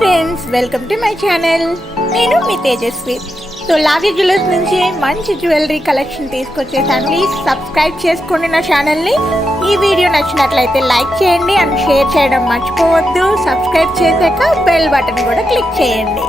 Friends, welcome to my channel. నేను మీ Tejaswi. So లావీ jewellers నుంచి మంచి జ్యువెలరీ కలెక్షన్ తీసుకొచ్చేసాను. ప్లీజ్ సబ్స్క్రైబ్ చేసుకోండి నా ఛానల్ని. ఈ వీడియో నచ్చినట్లయితే లైక్ చేయండి అండ్ షేర్ చేయడం మర్చిపోవద్దు. సబ్స్క్రైబ్ చేశాక బెల్ బటన్ కూడా క్లిక్ చేయండి.